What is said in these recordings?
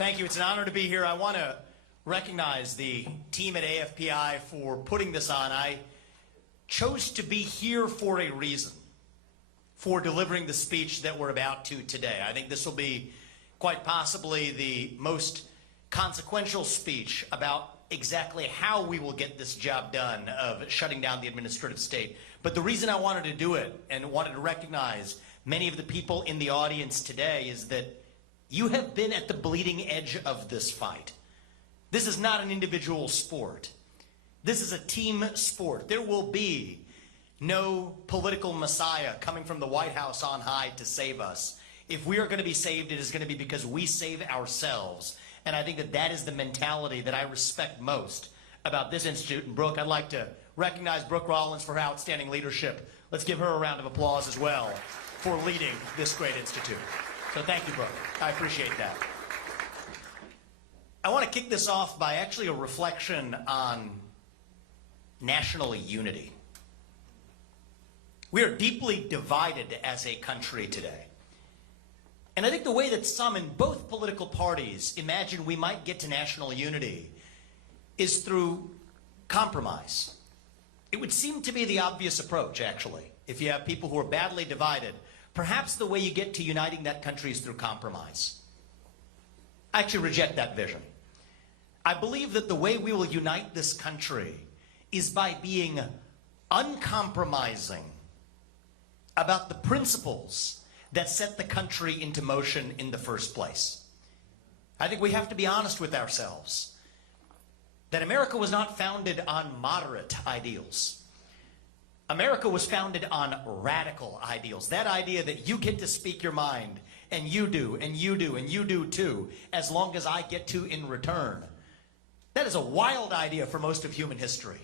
Thank you. It's an honor to be here. I want to recognize the team at AFPI for putting this on. I chose to be here for a reason, for delivering the speech that we're about to today. I think this will be quite possibly the most consequential speech about exactly how we will get this job done of shutting down the administrative state. But the reason I wanted to do it and wanted to recognize many of the people in the audience today is that you have been at the bleeding edge of this fight. This is not an individual sport. This is a team sport. There will be no political messiah coming from the White House on high to save us. If we are going to be saved, it is going to be because we save ourselves. And I think that that is the mentality that I respect most about this institute. And Brooke, I'd like to recognize Brooke Rollins for her outstanding leadership. Let's give her a round of applause as well for leading this great institute. So thank you, Brooke. I appreciate that. I want to kick this off by actually a reflection on national unity. We are deeply divided as a country today. And I think the way that some in both political parties imagine we might get to national unity is through compromise. It would seem to be the obvious approach, actually. If you have people who are badly divided, perhaps the way you get to uniting that country is through compromise. I actually reject that vision. I believe that the way we will unite this country is by being uncompromising about the principles that set the country into motion in the first place. I think we have to be honest with ourselves that America was not founded on moderate ideals. America was founded on radical ideals. That idea that you get to speak your mind, and you do, and you do, and you do too, as long as I get to in return. That is a wild idea for most of human history.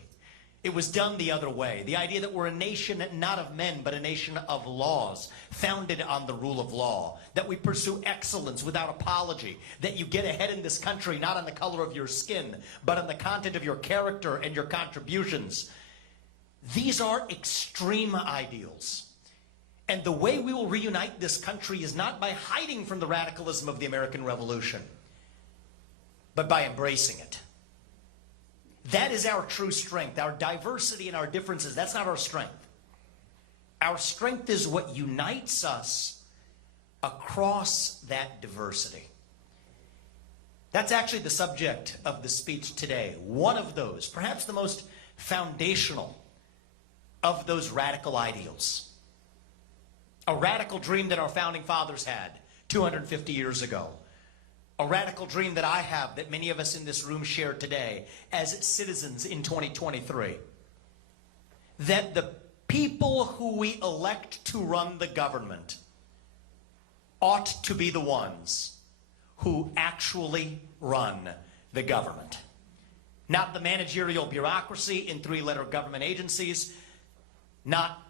It was done the other way. The idea that we're a nation not of men, but a nation of laws, founded on the rule of law, that we pursue excellence without apology, that you get ahead in this country not on the color of your skin, but on the content of your character and your contributions. These are extreme ideals. And the way we will reunite this country is not by hiding from the radicalism of the American Revolution, but by embracing it. That is our true strength. Our diversity and our differences, that's not our strength. Our strength is what unites us across that diversity. That's actually the subject of the speech today. One of those, perhaps the most foundational of those radical ideals. A radical dream that our founding fathers had 250 years ago. A radical dream that I have, that many of us in this room share today as citizens in 2023. That the people who we elect to run the government ought to be the ones who actually run the government. Not the managerial bureaucracy in three-letter government agencies, not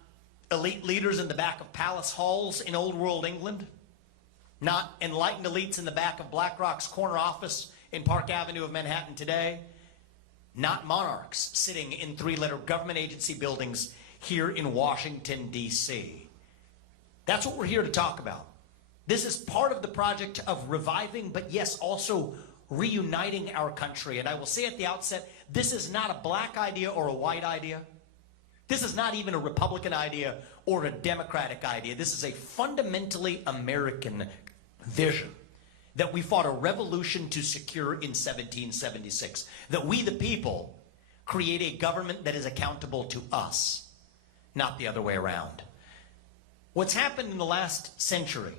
elite leaders in the back of palace halls in old world England, not enlightened elites in the back of BlackRock's corner office in Park Avenue of Manhattan today, not monarchs sitting in three-letter government agency buildings here in Washington, D.C. That's what we're here to talk about. This is part of the project of reviving, but yes, also reuniting our country. And I will say at the outset, this is not a black idea or a white idea. This is not even a Republican idea or a Democratic idea. This is a fundamentally American vision that we fought a revolution to secure in 1776. That we, the people, create a government that is accountable to us, not the other way around. What's happened in the last century,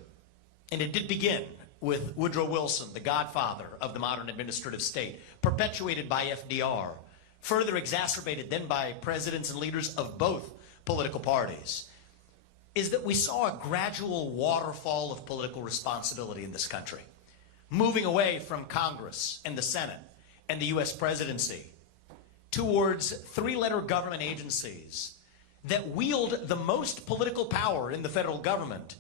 and it did begin with Woodrow Wilson, the godfather of the modern administrative state, perpetuated by FDR, further exacerbated then by presidents and leaders of both political parties, is that we saw a gradual waterfall of political responsibility in this country, moving away from Congress and the Senate and the U.S. presidency towards three-letter government agencies that wield the most political power in the federal government,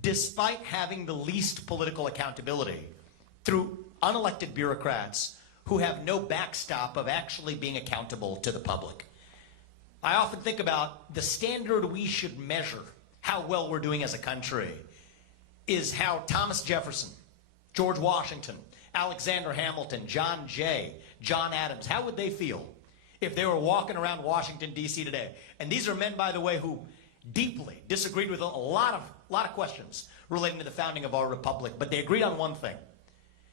despite having the least political accountability through unelected bureaucrats who have no backstop of actually being accountable to the public. I often think about the standard we should measure how well we're doing as a country is how Thomas Jefferson, George Washington, Alexander Hamilton, John Jay, John Adams, how would they feel if they were walking around Washington, D.C. today? And these are men, by the way, who deeply disagreed with a lot of questions relating to the founding of our republic, but they agreed on one thing,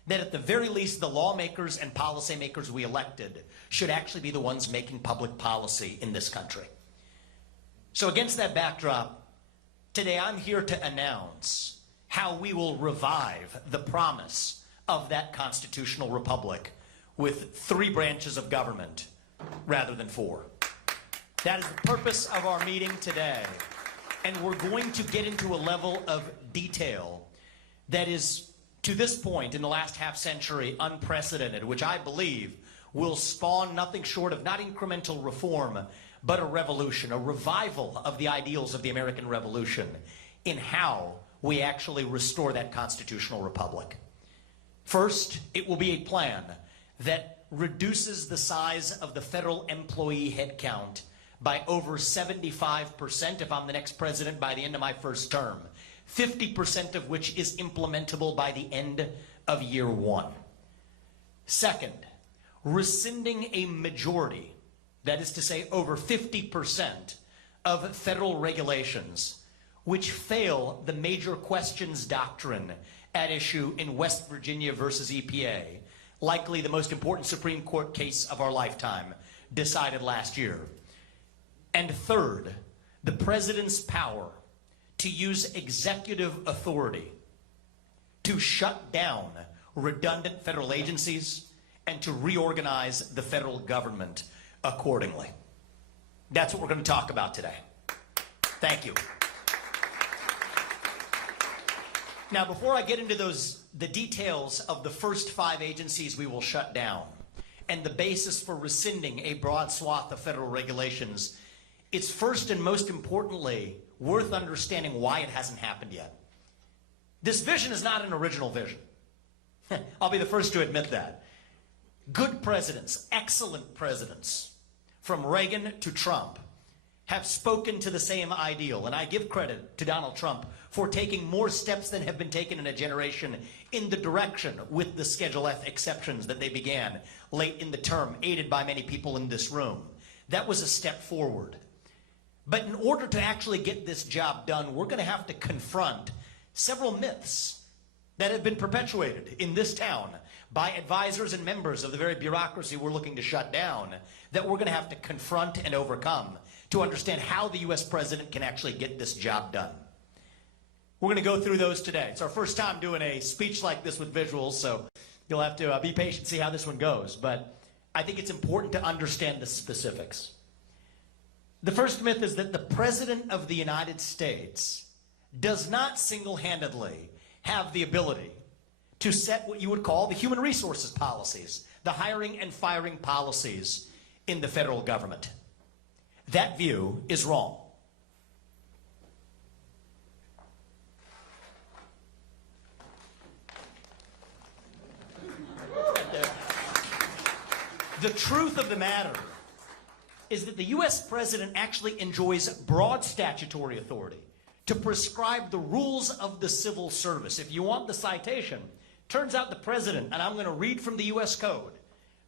that at the very least, the lawmakers and policymakers we elected should actually be the ones making public policy in this country. So against that backdrop, today I'm here to announce how we will revive the promise of that constitutional republic with 3 branches of government rather than 4. That is the purpose of our meeting today. And we're going to get into a level of detail that is, to this point in the last half century, unprecedented, which I believe will spawn nothing short of not incremental reform, but a revolution, a revival of the ideals of the American Revolution in how we actually restore that constitutional republic. First, it will be a plan that reduces the size of the federal employee headcount by over 75% if I'm the next president by the end of my first term, 50% of which is implementable by the end of year 1. Second, rescinding a majority, that is to say over 50% of federal regulations which fail the major questions doctrine at issue in West Virginia versus EPA, likely the most important Supreme Court case of our lifetime, decided last year. And third, the president's power to use executive authority to shut down redundant federal agencies and to reorganize the federal government accordingly. That's what we're going to talk about today. Thank you. Now, before I get into the details of the first 5 agencies we will shut down and the basis for rescinding a broad swath of federal regulations, it's first and most importantly worth understanding why it hasn't happened yet. This vision is not an original vision. I'll be the first to admit that. Good presidents, excellent presidents, from Reagan to Trump, have spoken to the same ideal, and I give credit to Donald Trump for taking more steps than have been taken in a generation in the direction, with the Schedule F exceptions that they began late in the term, aided by many people in this room. That was a step forward. But in order to actually get this job done, we're going to have to confront several myths that have been perpetuated in this town by advisors and members of the very bureaucracy we're looking to shut down, that we're going to have to confront and overcome to understand how the U.S. president can actually get this job done. We're going to go through those today. It's our first time doing a speech like this with visuals, so you'll have to be patient and see how this one goes. But I think it's important to understand the specifics. The first myth is that the President of the United States does not single-handedly have the ability to set what you would call the human resources policies, the hiring and firing policies in the federal government. That view is wrong. The truth of the matter is that the U.S. president actually enjoys broad statutory authority to prescribe the rules of the civil service. If you want the citation, turns out the president, and I'm going to read from the U.S. Code,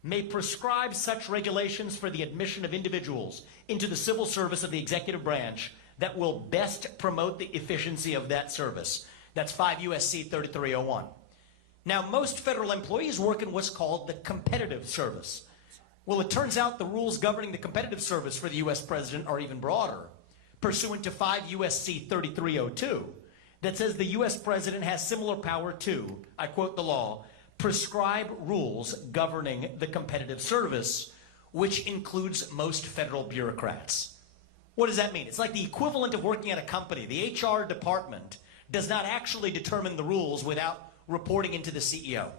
may prescribe such regulations for the admission of individuals into the civil service of the executive branch that will best promote the efficiency of that service. That's 5 U.S.C. 3301. Now, most federal employees work in what's called the competitive service. Well, it turns out the rules governing the competitive service for the U.S. president are even broader, pursuant to 5 U.S.C. 3302, that says the U.S. president has similar power to, I quote the law, prescribe rules governing the competitive service, which includes most federal bureaucrats. What does that mean? It's like the equivalent of working at a company. The HR department does not actually determine the rules without reporting into the CEO.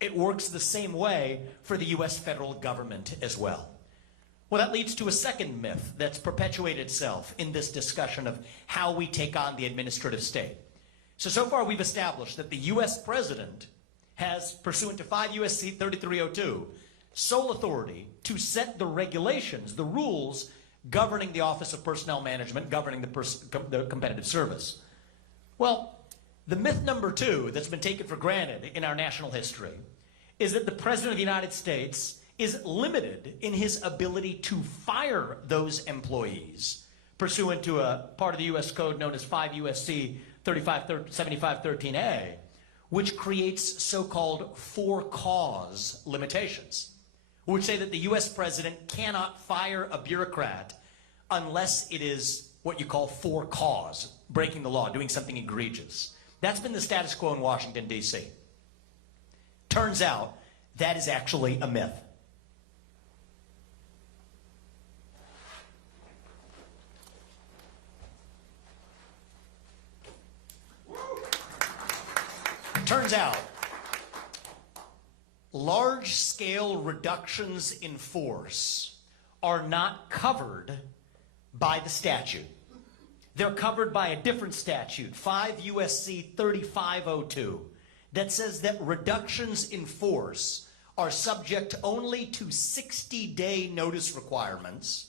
It works the same way for the U.S. federal government as well. Well, that leads to a second myth that's perpetuated itself in this discussion of how we take on the administrative state. So far we've established that the U.S. president has, pursuant to 5 U.S.C. 3302, sole authority to set the regulations, the rules governing the Office of Personnel Management, governing the competitive service. Well, The myth number two that's been taken for granted in our national history is that the President of the United States is limited in his ability to fire those employees pursuant to a part of the U.S. Code known as 5 U.S.C. 7513A, which creates so-called for-cause limitations, which say that the U.S. President cannot fire a bureaucrat unless it is what you call for cause, breaking the law, doing something egregious. That's been the status quo in Washington, D.C. Turns out that is actually a myth. Turns out large-scale reductions in force are not covered by the statute. They're covered by a different statute, 5 U.S.C. 3502, that says that reductions in force are subject only to 60-day notice requirements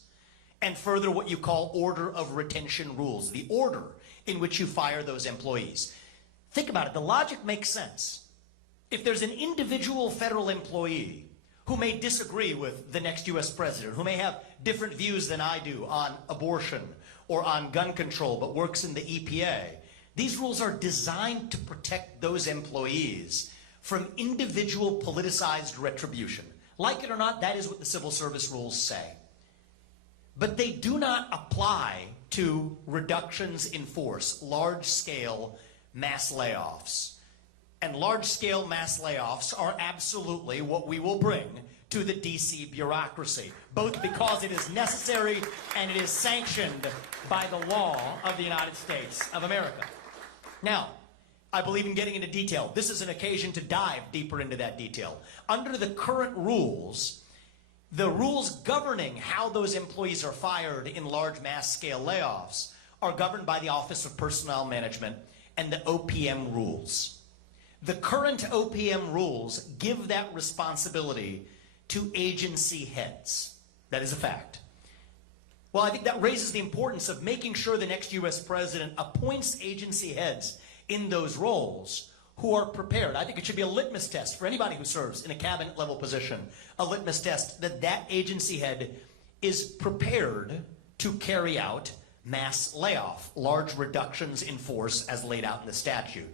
and further what you call order of retention rules, the order in which you fire those employees. Think about it. The logic makes sense. If there's an individual federal employee who may disagree with the next U.S. president, who may have different views than I do on abortion or on gun control, but works in the EPA, these rules are designed to protect those employees from individual politicized retribution. Like it or not, that is what the civil service rules say. But they do not apply to reductions in force, large-scale mass layoffs. And large-scale mass layoffs are absolutely what we will bring to the D.C. bureaucracy, both because it is necessary and it is sanctioned by the law of the United States of America. Now, I believe in getting into detail. This is an occasion to dive deeper into that detail. Under the current rules, the rules governing how those employees are fired in large mass-scale layoffs are governed by the Office of Personnel Management and the OPM rules. The current OPM rules give that responsibility to agency heads. That is a fact. Well, I think that raises the importance of making sure the next U.S. president appoints agency heads in those roles who are prepared. I think it should be a litmus test for anybody who serves in a cabinet level position, a litmus test that that agency head is prepared to carry out mass layoff, large reductions in force as laid out in the statute.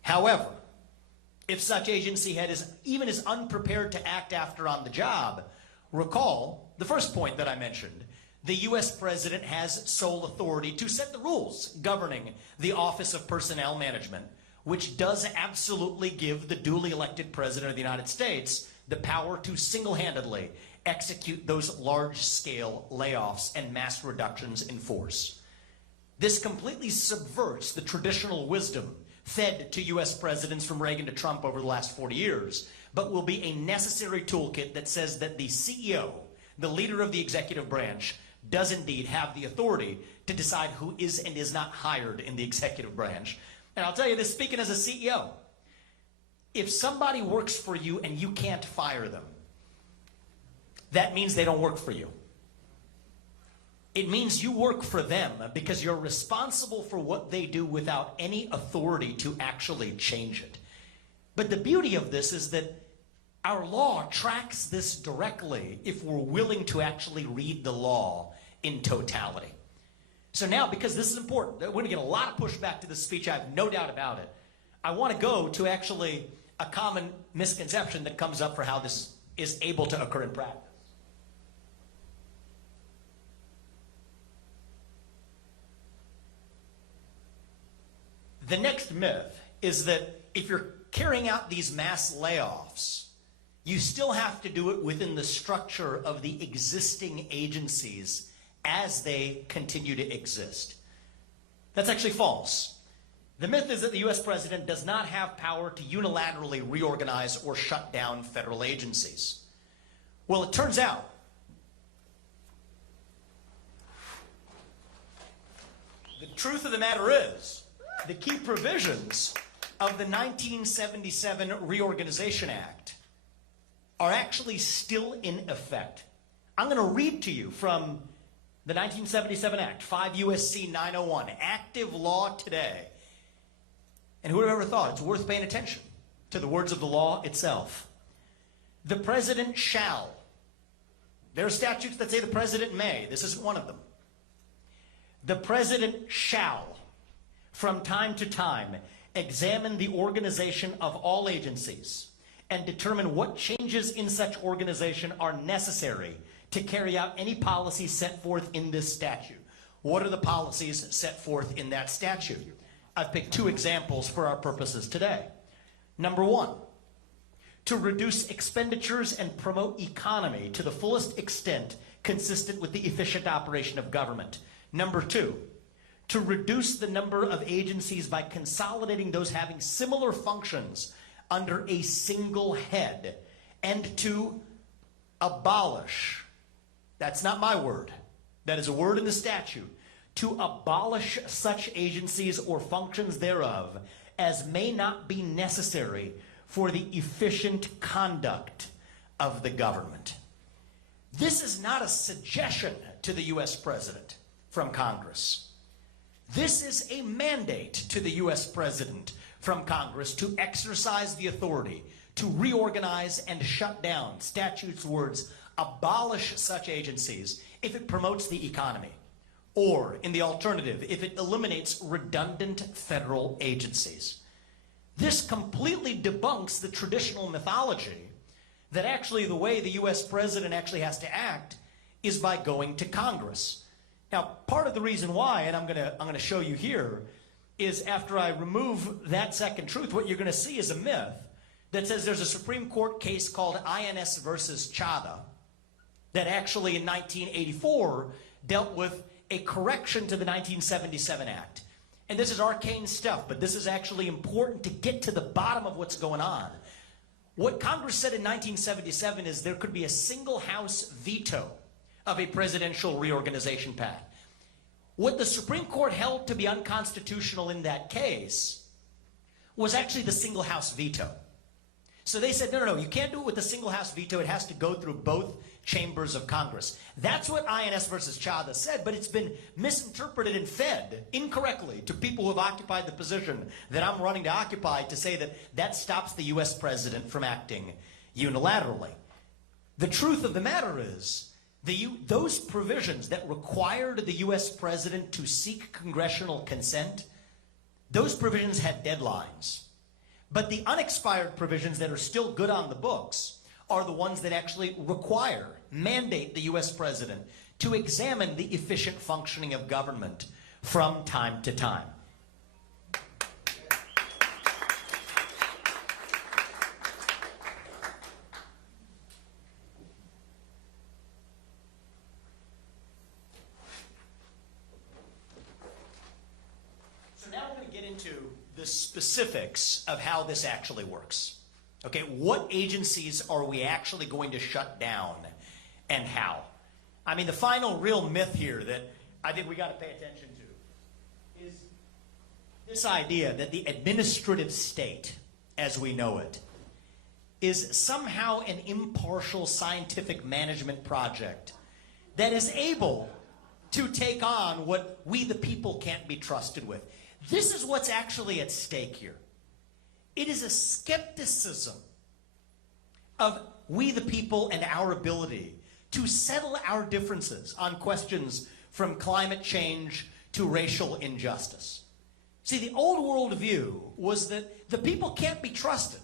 However, if such agency head is even as unprepared to act after on the job, recall the first point that I mentioned. The U.S. president has sole authority to set the rules governing the Office of Personnel Management, which does absolutely give the duly elected president of the United States the power to single-handedly execute those large-scale layoffs and mass reductions in force. This completely subverts the traditional wisdom fed to U.S. presidents from Reagan to Trump over the last 40 years, but will be a necessary toolkit that says that the CEO, the leader of the executive branch, does indeed have the authority to decide who is and is not hired in the executive branch. And I'll tell you this, speaking as a CEO, if somebody works for you and you can't fire them, that means they don't work for you. It means you work for them because you're responsible for what they do without any authority to actually change it. But the beauty of this is that our law tracks this directly if we're willing to actually read the law in totality. So now, because this is important, we're going to get a lot of pushback to this speech, I have no doubt about it. I want to go to actually a common misconception that comes up for how this is able to occur in practice. The next myth is that if you're carrying out these mass layoffs, you still have to do it within the structure of the existing agencies as they continue to exist. That's actually false. The myth is that the U.S. president does not have power to unilaterally reorganize or shut down federal agencies. Well, it turns out the truth of the matter is the key provisions of the 1977 Reorganization Act are actually still in effect. I'm going to read to you from the 1977 Act, 5 U.S.C. 901, active law today. And who would have ever thought it's worth paying attention to the words of the law itself? The president shall. There are statutes that say the president may. This isn't one of them. The president shall, from time to time, examine the organization of all agencies and determine what changes in such organization are necessary to carry out any policies set forth in this statute. What are the policies set forth in that statute? I've picked two examples for our purposes today. Number one, to reduce expenditures and promote economy to the fullest extent consistent with the efficient operation of government. Number two, to reduce the number of agencies by consolidating those having similar functions under a single head, and to abolish, that's not my word, that is a word in the statute, to abolish such agencies or functions thereof as may not be necessary for the efficient conduct of the government. This is not a suggestion to the U.S. President from Congress. This is a mandate to the U.S. President from Congress to exercise the authority to reorganize and shut down, statute's words, abolish such agencies if it promotes the economy, or, in the alternative, if it eliminates redundant federal agencies. This completely debunks the traditional mythology that actually the way the U.S. President actually has to act is by going to Congress. Now, part of the reason why, and I'm gonna show you here, is after I remove that second truth, what you're gonna see is a myth that says there's a Supreme Court case called INS versus Chadha that actually in 1984 dealt with a correction to the 1977 Act. And this is arcane stuff, but this is actually important to get to the bottom of what's going on. What Congress said in 1977 is there could be a single House veto of a presidential reorganization path. What the Supreme Court held to be unconstitutional in that case was actually the single House veto. So they said, no, you can't do it with a single House veto. It has to go through both chambers of Congress. That's what INS versus Chadha said, but it's been misinterpreted and fed incorrectly to people who have occupied the position that I'm running to occupy to say that that stops the U.S. President from acting unilaterally. The truth of the matter is, those provisions that required the U.S. President to seek congressional consent, those provisions had deadlines. But the unexpired provisions that are still good on the books are the ones that actually mandate the U.S. President to examine the efficient functioning of government from time to time. So now we're going to get into the specifics of how this actually works. Okay, what agencies are we actually going to shut down and how? I mean, the final real myth here that I think we got to pay attention to is this idea that the administrative state, as we know it, is somehow an impartial scientific management project that is able to take on what we the people can't be trusted with. This is what's actually at stake here. It is a skepticism of we the people and our ability to settle our differences on questions from climate change to racial injustice. See, the old world view was that the people can't be trusted.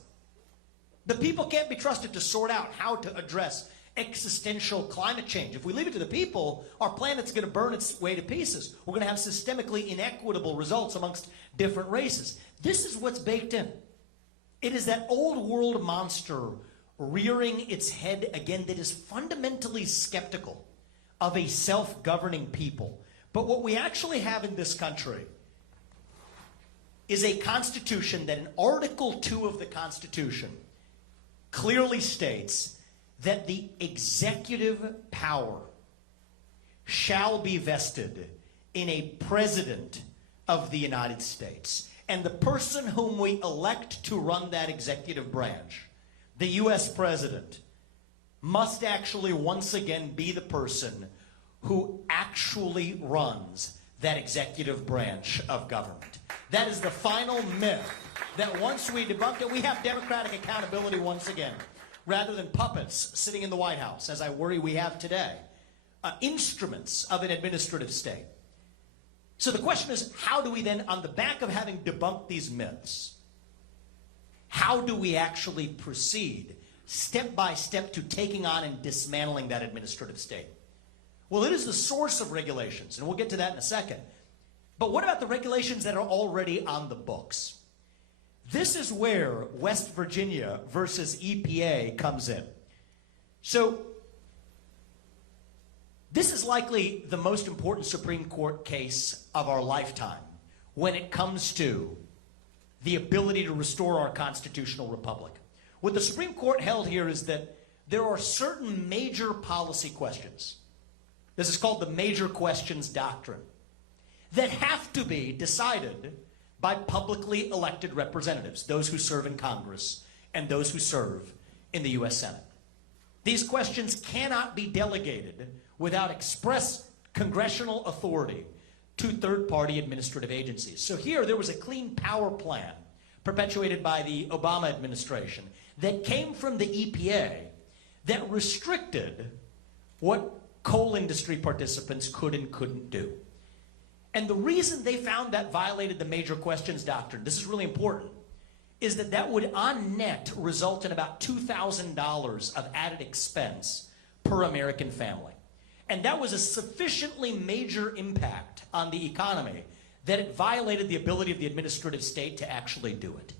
The people can't be trusted to sort out how to address existential climate change. If we leave it to the people, our planet's going to burn its way to pieces. We're going to have systemically inequitable results amongst different races. This is what's baked in. It is that old world monster rearing its head again that is fundamentally skeptical of a self-governing people. But what we actually have in this country is a constitution that in Article 2 of the Constitution clearly states that the executive power shall be vested in a president of the United States. And the person whom we elect to run that executive branch, the U.S. President, must actually once again be the person who actually runs that executive branch of government. That is the final myth that once we debunked it, we have democratic accountability once again, rather than puppets sitting in the White House, as I worry we have today, instruments of an administrative state. So the question is, how do we then, on the back of having debunked these myths, how do we actually proceed step by step to taking on and dismantling that administrative state? Well, it is the source of regulations, and we'll get to that in a second. But what about the regulations that are already on the books? This is where West Virginia versus EPA comes in. So this is likely the most important Supreme Court case of our lifetime when it comes to the ability to restore our constitutional republic. What the Supreme Court held here is that there are certain major policy questions. This is called the major questions doctrine, that have to be decided by publicly elected representatives, those who serve in Congress and those who serve in the U.S. Senate. These questions cannot be delegated without express congressional authority to third-party administrative agencies. So here there was a clean power plan perpetuated by the Obama administration that came from the EPA that restricted what coal industry participants could and couldn't do. And the reason they found that violated the major questions doctrine, this is really important, is that that would on net result in about $2,000 of added expense per American family. And that was a sufficiently major impact on the economy that it violated the ability of the administrative state to actually do it.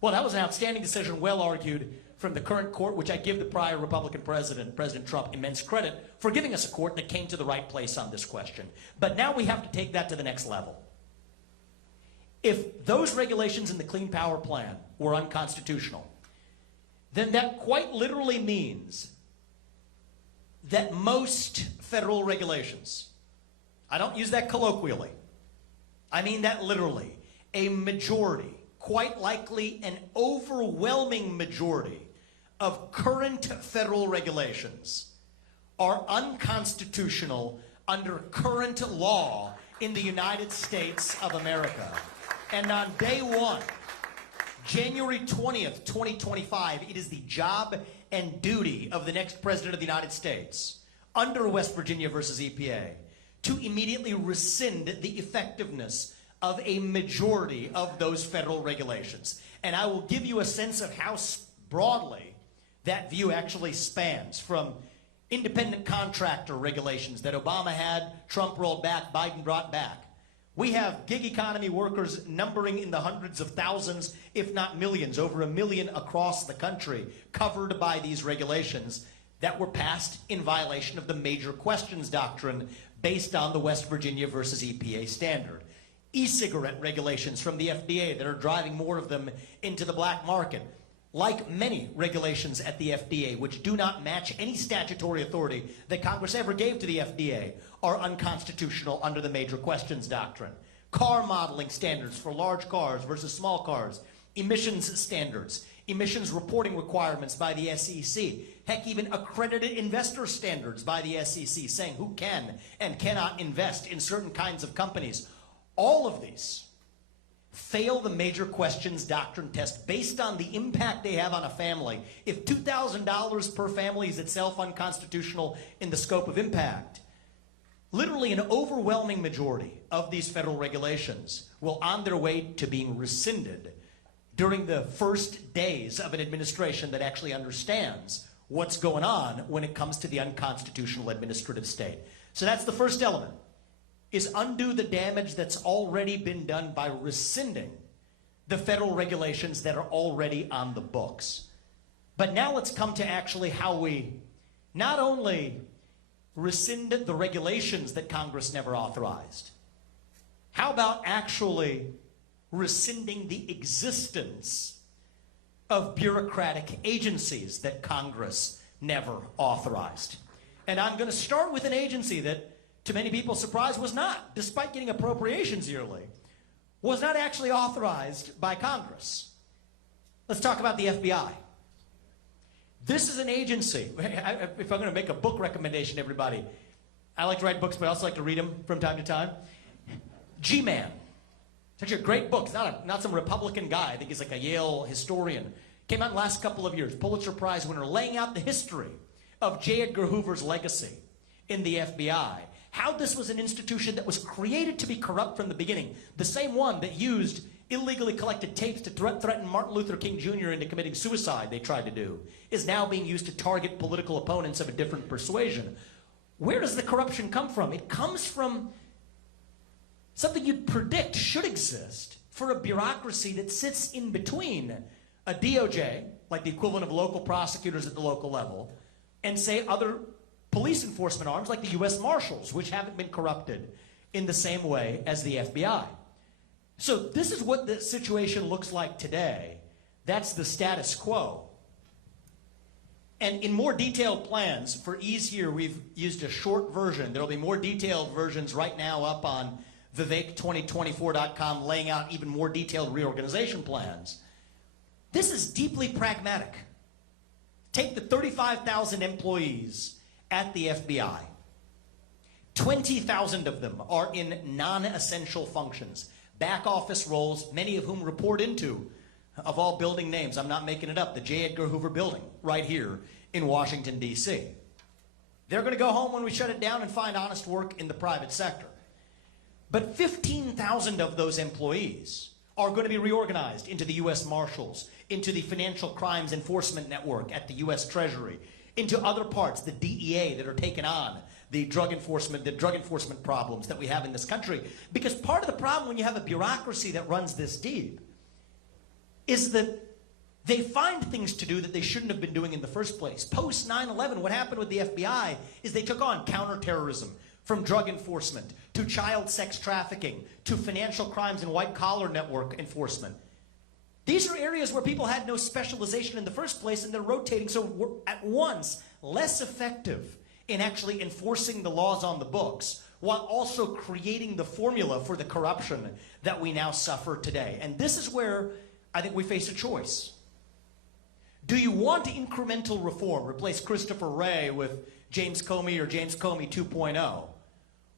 Well, that was an outstanding decision, well argued from the current court, which I give the prior Republican president, President Trump, immense credit for giving us a court that came to the right place on this question. But now we have to take that to the next level. If those regulations in the Clean Power Plan were unconstitutional, then that quite literally means that most federal regulations, I don't use that colloquially, I mean that literally, a majority, quite likely an overwhelming majority of current federal regulations are unconstitutional under current law in the United States of America. And on day one, January 20th, 2025, it is the job and duty of the next president of the United States, under West Virginia versus EPA, to immediately rescind the effectiveness of a majority of those federal regulations. And I will give you a sense of how broadly that view actually spans, from independent contractor regulations that Obama had, Trump rolled back, Biden brought back. We have gig economy workers numbering in the hundreds of thousands, if not millions, over 1 million across the country, covered by these regulations that were passed in violation of the major questions doctrine based on the West Virginia versus EPA standard. E-cigarette regulations from the FDA that are driving more of them into the black market. Like many regulations at the FDA, which do not match any statutory authority that Congress ever gave to the FDA, are unconstitutional under the major questions doctrine. Car modeling standards for large cars versus small cars. Emissions standards. Emissions reporting requirements by the SEC. Heck, even accredited investor standards by the SEC saying who can and cannot invest in certain kinds of companies. All of these fail the major questions doctrine test based on the impact they have on a family. If $2,000 per family is itself unconstitutional in the scope of impact, literally an overwhelming majority of these federal regulations will on their way to being rescinded during the first days of an administration that actually understands what's going on when it comes to the unconstitutional administrative state. So that's the first element, is undo the damage that's already been done by rescinding the federal regulations that are already on the books. But now let's come to actually how we not only rescind the regulations that Congress never authorized, how about actually rescinding the existence of bureaucratic agencies that Congress never authorized? And I'm going to start with an agency that, to many people's surprise, was not, despite getting appropriations yearly, was not actually authorized by Congress. Let's talk about the FBI. This is an agency. If I'm going to make a book recommendation to everybody, I like to write books, but I also like to read them from time to time. G-Man. It's actually a great book. It's not some Republican guy. I think he's like a Yale historian. Came out in the last couple of years. Pulitzer Prize winner, laying out the history of J. Edgar Hoover's legacy in the FBI. How this was an institution that was created to be corrupt from the beginning. The same one that used illegally collected tapes to threaten Martin Luther King Jr. into committing suicide, they tried to do, is now being used to target political opponents of a different persuasion. Where does the corruption come from? It comes from something you'd predict should exist for a bureaucracy that sits in between a DOJ, like the equivalent of local prosecutors at the local level, and say other police enforcement arms like the U.S. Marshals, which haven't been corrupted in the same way as the FBI. So this is what the situation looks like today. That's the status quo. And in more detailed plans, for ease here, we've used a short version. There will be more detailed versions right now up on vivek2024.com, laying out even more detailed reorganization plans. This is deeply pragmatic. Take the 35,000 employees at the FBI. 20,000 of them are in non-essential functions, back office roles, many of whom report into, of all building names, I'm not making it up, the J. Edgar Hoover building right here in Washington, D.C. They're going to go home when we shut it down and find honest work in the private sector. But 15,000 of those employees are going to be reorganized into the U.S. Marshals, into the Financial Crimes Enforcement Network at the U.S. Treasury, into other parts, the DEA, that are taking on the drug enforcement problems that we have in this country. Because part of the problem when you have a bureaucracy that runs this deep is that they find things to do that they shouldn't have been doing in the first place. Post 9/11, what happened with the FBI is they took on counterterrorism, from drug enforcement to child sex trafficking to financial crimes and white-collar network enforcement. These are areas where people had no specialization in the first place, and they're rotating, so we're at once less effective in actually enforcing the laws on the books, while also creating the formula for the corruption that we now suffer today. And this is where I think we face a choice. Do you want incremental reform, replace Christopher Wray with James Comey or James Comey 2.0,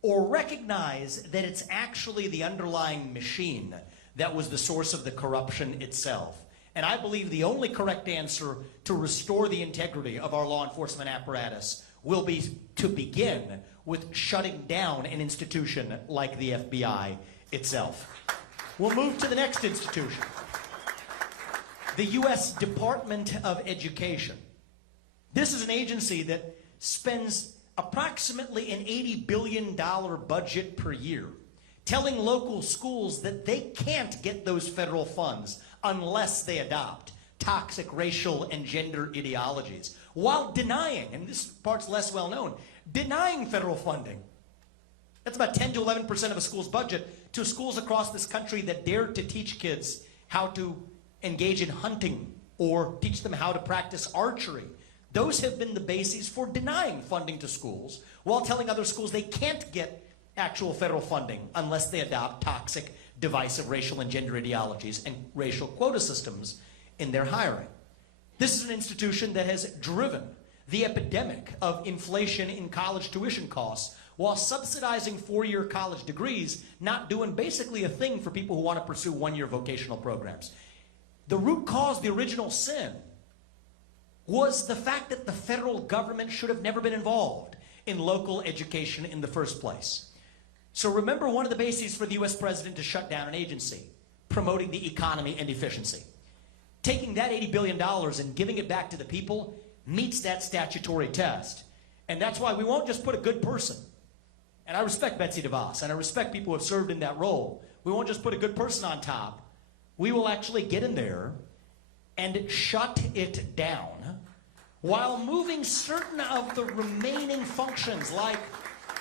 or recognize that it's actually the underlying machine that was the source of the corruption itself? And I believe the only correct answer to restore the integrity of our law enforcement apparatus will be to begin with shutting down an institution like the FBI itself. We'll move to the next institution, the U.S. Department of Education. This is an agency that spends approximately an $80 billion budget per year, telling local schools that they can't get those federal funds unless they adopt toxic racial and gender ideologies, while denying, and this part's less well known, denying federal funding. That's about 10 to 11% of a school's budget to schools across this country that dare to teach kids how to engage in hunting or teach them how to practice archery. Those have been the bases for denying funding to schools, while telling other schools they can't get actual federal funding unless they adopt toxic, divisive racial and gender ideologies and racial quota systems in their hiring. This is an institution that has driven the epidemic of inflation in college tuition costs while subsidizing four-year college degrees, not doing basically a thing for people who want to pursue one-year vocational programs. The root cause, the original sin, was the fact that the federal government should have never been involved in local education in the first place. So remember, one of the bases for the U.S. president to shut down an agency, promoting the economy and efficiency. Taking that $80 billion and giving it back to the people meets that statutory test. And that's why we won't just put a good person. And I respect Betsy DeVos, and I respect people who have served in that role. We won't just put a good person on top. We will actually get in there and shut it down while moving certain of the remaining functions, like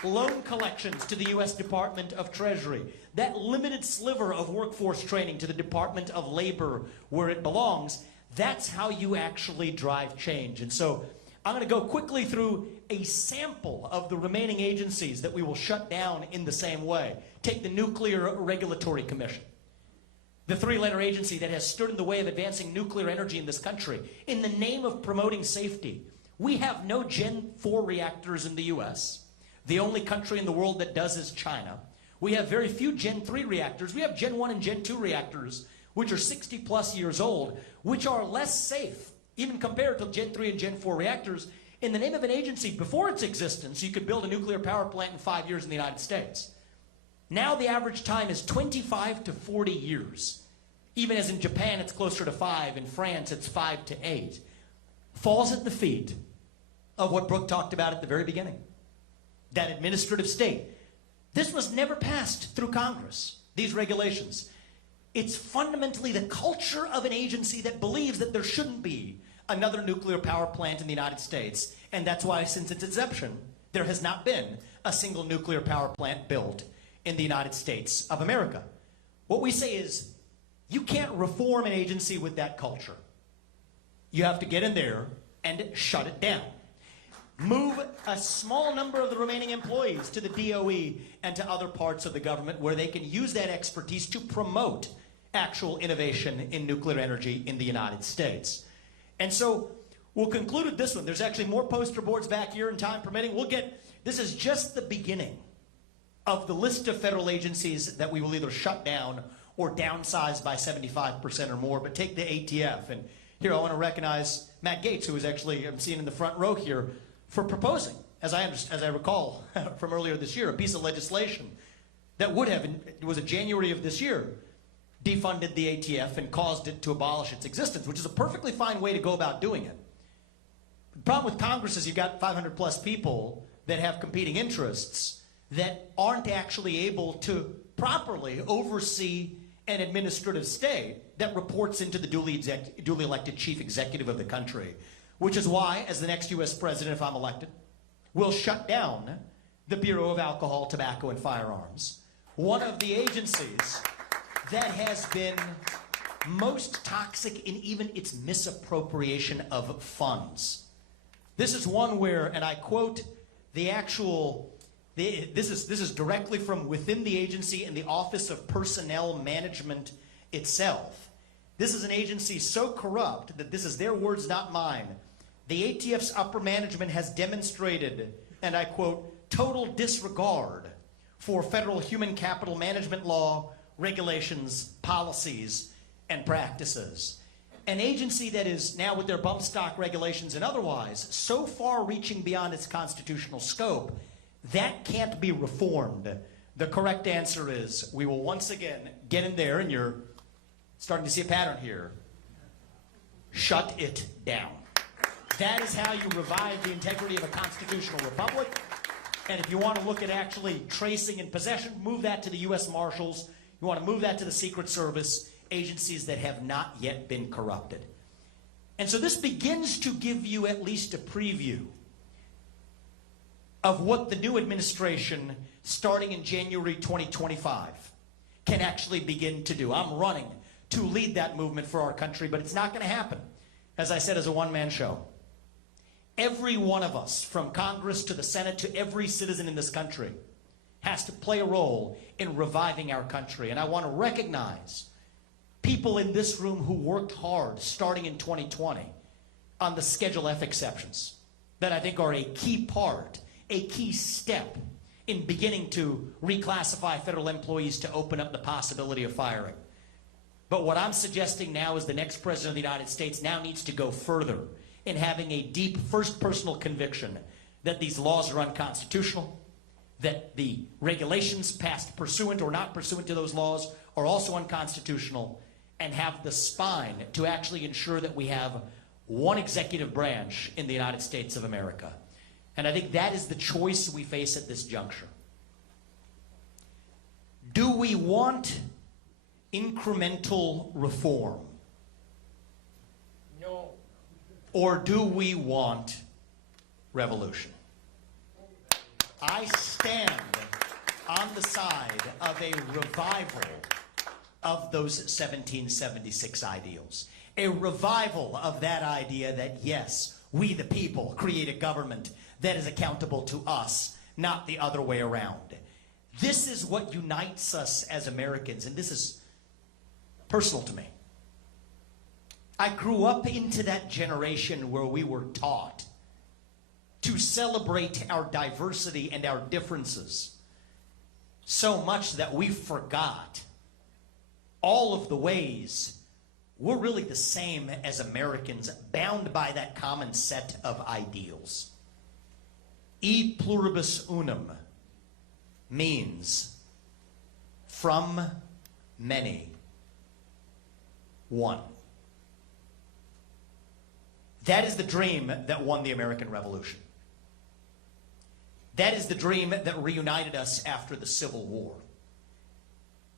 loan collections, to the U.S. Department of Treasury, that limited sliver of workforce training to the Department of Labor where it belongs. That's how you actually drive change. And so I'm going to go quickly through a sample of the remaining agencies that we will shut down in the same way. Take the Nuclear Regulatory Commission, the three-letter agency that has stood in the way of advancing nuclear energy in this country. In the name of promoting safety, we have no Gen 4 reactors in the U.S. The only country in the world that does is China. We have very few Gen 3 reactors. We have Gen 1 and Gen 2 reactors, which are 60 plus years old, which are less safe, even compared to Gen 3 and Gen 4 reactors. In the name of an agency, before its existence, you could build a nuclear power plant in 5 years in the United States. Now the average time is 25 to 40 years. Even as in Japan, it's closer to 5. In France, it's 5 to 8. Falls at the feet of what Brooke talked about at the very beginning. That administrative state. This was never passed through Congress, these regulations. It's fundamentally the culture of an agency that believes that there shouldn't be another nuclear power plant in the United States. And that's why, since its inception, there has not been a single nuclear power plant built in the United States of America. What we say is, you can't reform an agency with that culture. You have to get in there and shut it down. Move a small number of the remaining employees to the DOE and to other parts of the government where they can use that expertise to promote actual innovation in nuclear energy in the United States. And so we'll conclude with this one. There's actually more poster boards back here, and time permitting. This is just the beginning of the list of federal agencies that we will either shut down or downsize by 75% or more. But take the ATF. And here I want to recognize Matt Gaetz, who is actually, I'm seeing in the front row here, for proposing, as I recall from earlier this year, a piece of legislation that would have, it was in January of this year, defunded the ATF and caused it to abolish its existence, which is a perfectly fine way to go about doing it. The problem with Congress is you've got 500 plus people that have competing interests that aren't actually able to properly oversee an administrative state that reports into the duly elected chief executive of the country. Which is why, as the next U.S. president, if I'm elected, we'll shut down the Bureau of Alcohol, Tobacco, and Firearms, one of the agencies that has been most toxic in even its misappropriation of funds. This is one where, and I quote the actual, this is directly from within the agency in the Office of Personnel Management itself. This is an agency so corrupt that this is their words, not mine. The ATF's upper management has demonstrated, and I quote, total disregard for federal human capital management law, regulations, policies, and practices. An agency that is now, with their bump stock regulations and otherwise, so far reaching beyond its constitutional scope, that can't be reformed. The correct answer is, we will once again get in there, and you're starting to see a pattern here. Shut it down. That is how you revive the integrity of a constitutional republic. And if you want to look at actually tracing and possession, move that to the U.S. Marshals. You want to move that to the Secret Service, agencies that have not yet been corrupted. And so this begins to give you at least a preview of what the new administration, starting in January 2025, can actually begin to do. I'm running to lead that movement for our country, but it's not going to happen, as I said, as a one-man show. Every one of us, from Congress to the Senate to every citizen in this country, has to play a role in reviving our country. And I want to recognize people in this room who worked hard starting in 2020 on the Schedule F exceptions that I think are a key part, a key step in beginning to reclassify federal employees to open up the possibility of firing. But what I'm suggesting now is the next president of the United States now needs to go further in having a deep first personal conviction that these laws are unconstitutional, that the regulations passed pursuant or not pursuant to those laws are also unconstitutional, and have the spine to actually ensure that we have one executive branch in the United States of America. And I think that is the choice we face at this juncture. Do we want incremental reform? No. Or do we want revolution? I stand on the side of a revival of those 1776 ideals. A revival of that idea that, yes, we the people create a government that is accountable to us, not the other way around. This is what unites us as Americans, and this is personal to me. I grew up into that generation where we were taught to celebrate our diversity and our differences so much that we forgot all of the ways we're really the same as Americans, bound by that common set of ideals. E pluribus unum means from many, one. That is the dream that won the American Revolution. That is the dream that reunited us after the Civil War.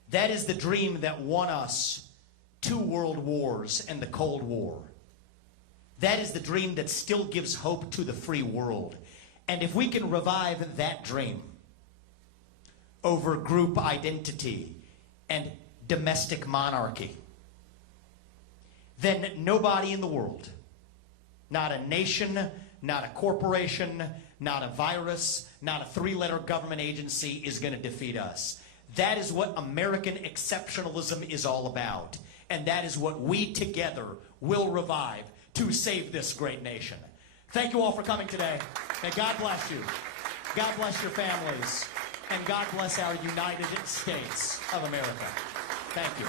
That is the dream that won us 2 world wars and the Cold War. That is the dream that still gives hope to the free world. And if we can revive that dream over group identity and domestic monarchy, then nobody in the world, not a nation, not a corporation, not a virus, not a 3-letter government agency is going to defeat us. That is what American exceptionalism is all about. And that is what we together will revive to save this great nation. Thank you all for coming today. May God bless you. God bless your families. And God bless our United States of America. Thank you.